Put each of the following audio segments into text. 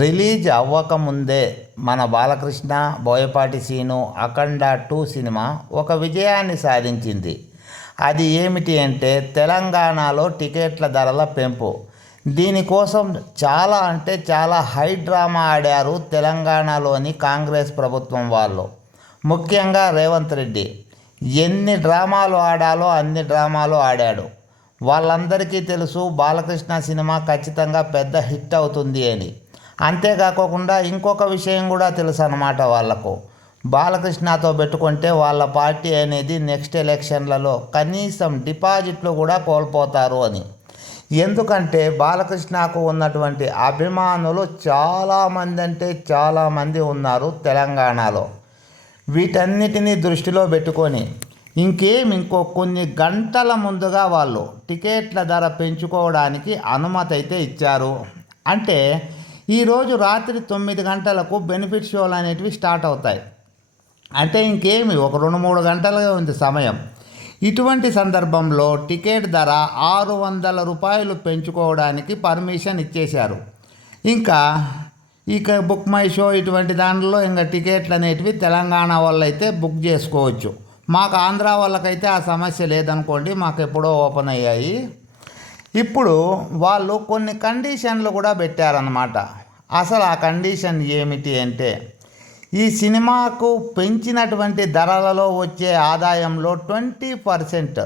Release అవ్వకముందే మన Balakrishna Boyapati Seenu Akhanda two cinema ఒక విజయాన్ని సాధించింది. అది ఏమిటి అంటే తెలంగాణలో టికెట్ల ధరల పెంపు. దీనికోసం చాలా అంటే చాలా హై డ్రామా ఆడారు తెలంగాణలోని కాంగ్రెస్ ప్రభుత్వం వాళ్ళు. ముఖ్యంగా రేవంత్ రెడ్డి. ఎన్ని డ్రామాలు ఆడాలో అన్ని డ్రామాలు ఆడాడు. వాళ్ళందరికీ తెలుసు బాలకృష్ణ సినిమా ఖచ్చితంగా పెద్ద హిట్ అవుతుంది అని. అంతేకాకుండా ఇంకొక విషయం కూడా తెలుసు అన్నమాట వాళ్ళకు. బాలకృష్ణతో పెట్టుకుంటే వాళ్ళ పార్టీ అనేది నెక్స్ట్ ఎలక్షన్లలో కనీసం డిపాజిట్లు కూడా కోల్పోతారు అని. ఎందుకంటే బాలకృష్ణకు ఉన్నటువంటి అభిమానులు చాలామంది అంటే చాలామంది ఉన్నారు తెలంగాణలో. వీటన్నిటినీ దృష్టిలో పెట్టుకొని ఇంకేం ఇంకో కొన్ని గంటల ముందుగా వాళ్ళు టికెట్ల ధర పెంచుకోవడానికి అనుమతి అయితే ఇచ్చారు. అంటే ఈరోజు రాత్రి తొమ్మిది గంటలకు బెనిఫిట్ షోలు అనేటివి స్టార్ట్ అవుతాయి. అంటే ఇంకేమి? ఒక రెండు మూడు గంటలుగా ఉంది సమయం. ఇటువంటి సందర్భంలో టికెట్ ధర ఆరు వందల రూపాయలు పెంచుకోవడానికి పర్మిషన్ ఇచ్చేశారు. ఇంకా ఇక బుక్ మై షో ఇటువంటి దాంట్లో ఇంకా టికెట్లు అనేటివి తెలంగాణ వాళ్ళు అయితే బుక్ చేసుకోవచ్చు. మాకు ఆంధ్ర వాళ్ళకైతే ఆ సమస్య లేదనుకోండి మాకు ఎప్పుడో ఓపెన్ అయ్యాయి. ఇప్పుడు వాళ్ళు కొన్ని కండిషన్లు కూడా పెట్టారన్నమాట. అసలు ఆ కండిషన్ ఏమిటి అంటే ఈ సినిమాకు పెంచినటువంటి ధరలలో వచ్చే ఆదాయంలో ట్వంటీ పర్సెంట్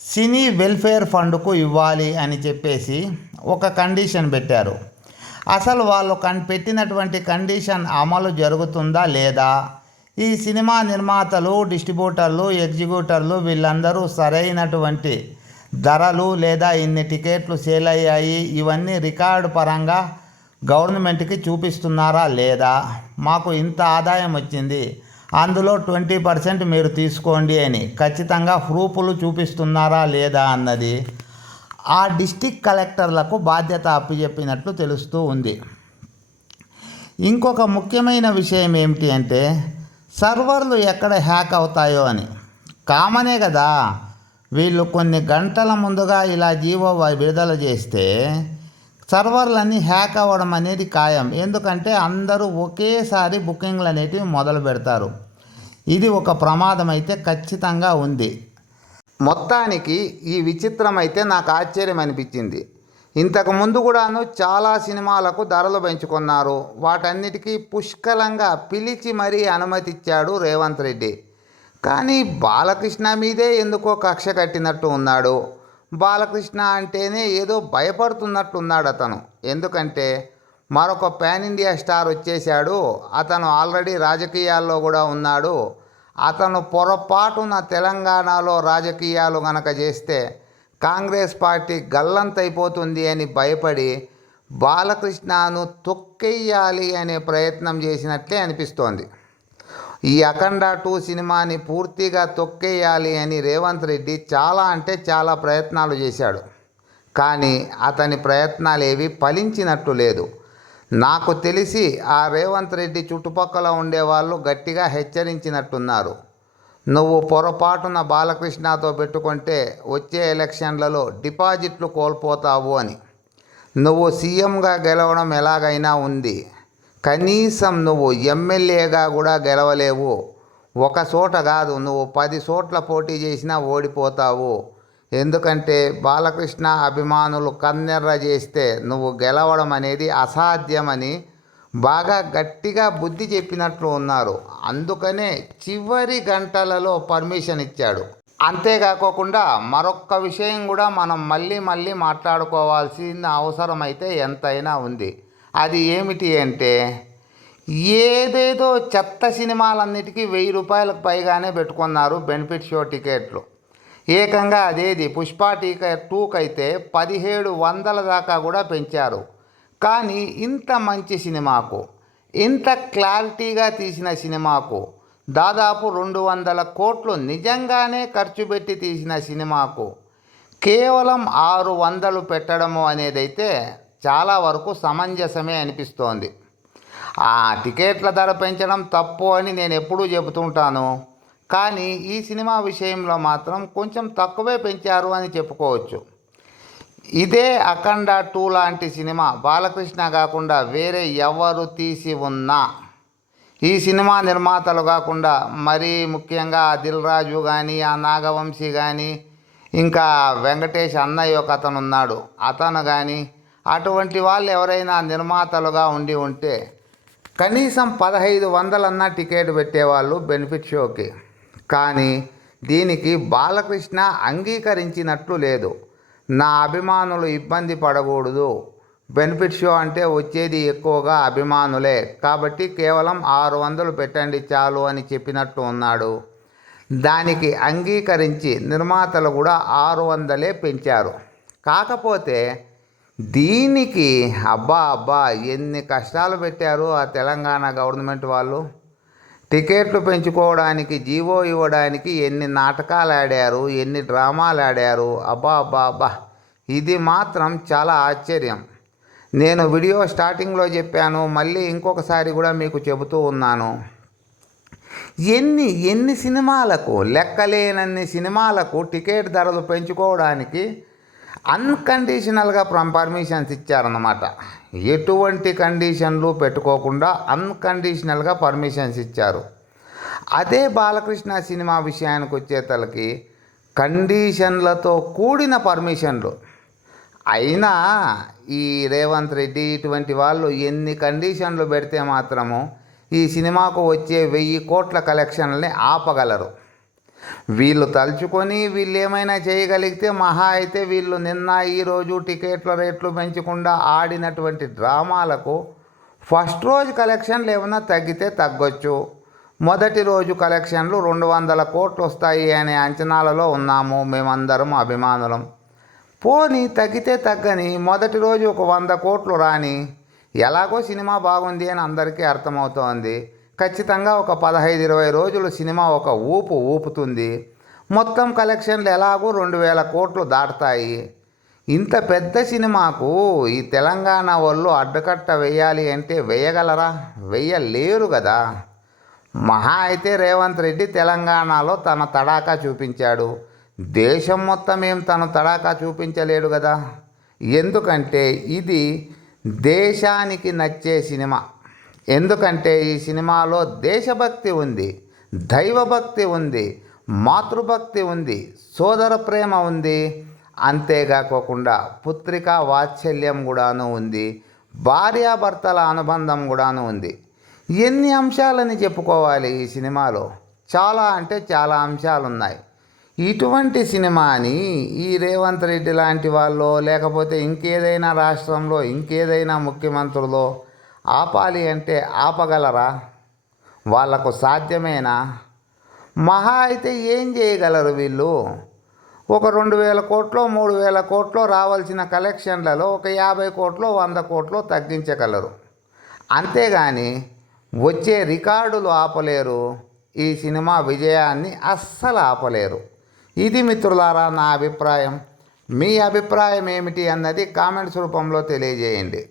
సినీ వెల్ఫేర్ ఫండ్కు ఇవ్వాలి అని చెప్పేసి ఒక కండిషన్ పెట్టారు. అసలు వాళ్ళు కన్ పెట్టినటువంటి కండిషన్ అమలు జరుగుతుందా లేదా? ఈ సినిమా నిర్మాతలు డిస్ట్రిబ్యూటర్లు ఎగ్జిక్యూటర్లు వీళ్ళందరూ సరైనటువంటి ధరలు లేదా ఇన్ని టికెట్లు సేల్ అయ్యాయి ఇవన్నీ రికార్డు పరంగా గవర్నమెంట్కి చూపిస్తున్నారా లేదా? మాకు ఇంత ఆదాయం వచ్చింది అందులో ట్వంటీ పర్సెంట్ మీరు తీసుకోండి అని ఖచ్చితంగా ప్రూఫ్లు చూపిస్తున్నారా లేదా అన్నది ఆ డిస్టిక్ కలెక్టర్లకు బాధ్యత అప్పచెప్పినట్లు తెలుస్తూ ఉంది. ఇంకొక ముఖ్యమైన విషయం ఏమిటి అంటే సర్వర్లు ఎక్కడ హ్యాక్ అవుతాయో అని. కామనే కదా వీళ్ళు కొన్ని గంటల ముందుగా ఇలా జీవో విడుదల చేస్తే సర్వర్లన్నీ హ్యాక్ అవ్వడం అనేది ఖాయం. ఎందుకంటే అందరూ ఒకేసారి బుకింగ్లు అనేటివి మొదలు పెడతారు. ఇది ఒక ప్రమాదం అయితే ఖచ్చితంగా ఉంది. మొత్తానికి ఈ విచిత్రం అయితే నాకు ఆశ్చర్యం అనిపించింది. ఇంతకు ముందు కూడాను చాలా సినిమాలకు ధరలు పెంచుకున్నారు. వాటన్నిటికీ పుష్కలంగా పిలిచి మరీ అనుమతి ఇచ్చాడు రేవంత్ రెడ్డి. కానీ బాలకృష్ణ మీదే ఎందుకో కక్ష కట్టినట్టు ఉన్నాడు. బాలకృష్ణ అంటేనే ఏదో భయపడుతున్నట్టు ఉన్నాడు అతను. ఎందుకంటే మరొక పాన్ ఇండియా స్టార్ వచ్చేసాడు అతను ఆల్రెడీ రాజకీయాల్లో కూడా ఉన్నాడు. అతను పొరపాటున తెలంగాణలో రాజకీయాలు గనక చేస్తే కాంగ్రెస్ పార్టీ గల్లంతైపోతుంది అని భయపడి బాలకృష్ణను తొక్కెయ్యాలి అనే ప్రయత్నం చేసినట్లే అనిపిస్తోంది. ఈ అఖండ టూ సినిమాని పూర్తిగా తొక్కేయాలి అని రేవంత్ రెడ్డి చాలా అంటే చాలా ప్రయత్నాలు చేశాడు. కానీ అతని ప్రయత్నాలు ఏవి ఫలించినట్టు లేదు. నాకు తెలిసి ఆ రేవంత్ రెడ్డి చుట్టుపక్కల ఉండేవాళ్ళు గట్టిగా హెచ్చరించినట్టున్నారు. నువ్వు పొరపాటున బాలకృష్ణతో పెట్టుకుంటే వచ్చే ఎలక్షన్లలో డిపాజిట్లు కోల్పోతావు అని. నువ్వు సీఎంగా గెలవడం ఎలాగైనా ఉంది. కనీసం నువ్వు ఎమ్మెల్యేగా కూడా గెలవలేవు. ఒక చోట కాదు నువ్వు పది చోట్ల పోటీ చేసినా ఓడిపోతావు. ఎందుకంటే బాలకృష్ణ అభిమానులు కన్నెర్ర చేస్తే నువ్వు గెలవడం అనేది అసాధ్యమని బాగా గట్టిగా బుద్ధి చెప్పినట్లు ఉన్నారు. అందుకనే చివరి గంటలలో పర్మిషన్ ఇచ్చాడు. అంతేకాకోకుండా మరొక్క విషయం కూడా మనం మళ్ళీ మళ్ళీ మాట్లాడుకోవాల్సిన అవసరం అయితే ఎంతైనా ఉంది. అది ఏమిటి అంటే ఏదేదో చెత్త సినిమాలన్నిటికీ వెయ్యి రూపాయలకు పైగానే పెట్టుకున్నారు బెనిఫిట్ షో టికెట్లు. ఏకంగా అదేది పుష్ప టీక టూకి అయితే పదిహేడు వందల దాకా కూడా పెంచారు. కానీ ఇంత మంచి సినిమాకు ఇంత క్లారిటీగా తీసిన సినిమాకు దాదాపు రెండు వందల కోట్లు నిజంగానే ఖర్చు పెట్టి తీసిన సినిమాకు కేవలం ఆరు వందలు పెట్టడము అనేదైతే చాలా వరకు సమంజసమే అనిపిస్తోంది. ఆ టికెట్ల ధర పెంచడం తప్పు అని నేను ఎప్పుడూ చెబుతుంటాను. కానీ ఈ సినిమా విషయంలో మాత్రం కొంచెం తక్కువే పెంచారు అని చెప్పుకోవచ్చు. ఇదే అఖండ టూ లాంటి సినిమా బాలకృష్ణ కాకుండా వేరే ఎవరు తీసి ఉన్నా. ఈ సినిమా నిర్మాతలు కాకుండా మరీ ముఖ్యంగా ఆ దిల్ రాజు కానీ ఆ నాగవంశీ కానీ ఇంకా వెంకటేష్ అన్నయ్య ఒక అతను ఉన్నాడు అతను కానీ అటువంటి వాళ్ళు ఎవరైనా నిర్మాతలుగా ఉండి ఉంటే కనీసం పదహైదు వందలన్నా టికెట్ పెట్టేవాళ్ళు బెనిఫిట్ షోకి. కానీ దీనికి బాలకృష్ణ అంగీకరించినట్లు లేదు. నా అభిమానులు ఇబ్బంది పడకూడదు. బెనిఫిట్ షో అంటే వచ్చేది ఎక్కువగా అభిమానులే. కాబట్టి కేవలం ఆరు వందలు పెట్టండి చాలు అని చెప్పినట్టు ఉన్నాడు. దానికి అంగీకరించి నిర్మాతలు కూడా ఆరు వందలే పెంచారు. కాకపోతే దీనికి అబ్బా అబ్బా ఎన్ని కష్టాలు పెట్టారు ఆ తెలంగాణ గవర్నమెంట్ వాళ్ళు? టికెట్లు పెంచుకోవడానికి జీవో ఇవ్వడానికి ఎన్ని నాటకాలు ఆడారు ఎన్ని డ్రామాలు ఆడారు? అబ్బా అబ్బా అబ్బా. ఇది మాత్రం చాలా ఆశ్చర్యం. నేను వీడియో స్టార్టింగ్లో చెప్పాను మళ్ళీ ఇంకొకసారి కూడా మీకు చెబుతూ ఉన్నాను. ఎన్ని ఎన్ని సినిమాలకు లెక్కలేనన్ని సినిమాలకు టికెట్ ధరలు పెంచుకోవడానికి అన్కండిషనల్గా పర్మిషన్స్ ఇచ్చారన్నమాట. ఎటువంటి కండిషన్లు పెట్టుకోకుండా అన్కండిషనల్గా పర్మిషన్స్ ఇచ్చారు. అదే బాలకృష్ణ సినిమా విషయానికి వచ్చేతలకి కండిషన్లతో కూడిన పర్మిషన్లు అయినా ఈ రేవంత్ రెడ్డి ఇటువంటి వాళ్ళు ఎన్ని కండిషన్లు పెడితే మాత్రము ఈ సినిమాకు వచ్చే వెయ్యి కోట్ల కలెక్షన్లని ఆపగలరు. వీళ్ళు తలుచుకొని వీళ్ళు ఏమైనా చేయగలిగితే మహా అయితే వీళ్ళు నిన్న ఈరోజు టికెట్ల రేట్లు పెంచకుండా ఆడినటువంటి డ్రామాలకు ఫస్ట్ రోజు కలెక్షన్లు ఏమైనా తగ్గితే తగ్గొచ్చు. మొదటి రోజు కలెక్షన్లు రెండు వందల కోట్లు వస్తాయి అనే అంచనాలలో ఉన్నాము. మేమందరం అభిమానులం. పోని తగ్గితే తగ్గని మొదటి రోజు ఒక వంద కోట్లు రాని ఎలాగో సినిమా బాగుంది అని అందరికీ అర్థమవుతోంది. ఖచ్చితంగా ఒక పదహైదు ఇరవై రోజులు సినిమా ఒక ఊపు ఊపుతుంది. మొత్తం కలెక్షన్లు ఎలాగో రెండు వేల కోట్లు దాటుతాయి. ఇంత పెద్ద సినిమాకు ఈ తెలంగాణ వాళ్ళు అడ్డకట్ట వేయాలి అంటే వేయగలరా? వేయలేరు కదా మహా అయితే రేవంత్ రెడ్డి తెలంగాణలో తన తడాకా చూపించాడు. దేశం మొత్తం ఏం తను తడాకా చూపించలేడు కదా ఎందుకంటే ఇది దేశానికి నచ్చే సినిమా. ఎందుకంటే ఈ సినిమాలో దేశభక్తి ఉంది దైవభక్తి ఉంది మాతృభక్తి ఉంది సోదర ప్రేమ ఉంది. అంతేకాకుండా పుత్రికా వాత్సల్యం కూడాను ఉంది భార్యాభర్తల అనుబంధం కూడాను ఉంది. ఎన్ని అంశాలని చెప్పుకోవాలి ఈ సినిమాలో? చాలా అంటే చాలా అంశాలు ఉన్నాయి ఇటువంటి సినిమాని ఈ రేవంత్ రెడ్డి లాంటి వాళ్ళు లేకపోతే ఇంకేదైనా రాష్ట్రంలో ఇంకేదైనా ముఖ్యమంత్రులో ఆపాలి అంటే ఆపగలరా? వాళ్ళకు సాధ్యమేనా? మహా అయితే ఏం చేయగలరు వీళ్ళు? ఒక రెండు వేల కోట్లో మూడు వేల కోట్లో రావాల్సిన కలెక్షన్లలో ఒక యాభై కోట్లో వంద కోట్లో తగ్గించగలరు. అంతేగాని వచ్చే రికార్డులు ఆపలేరు. ఈ సినిమా విజయాన్ని అస్సలు ఆపలేరు. ఇది మిత్రులారా నా అభిప్రాయం. మీ అభిప్రాయం ఏమిటి అన్నది కామెంట్స్ రూపంలో తెలియజేయండి.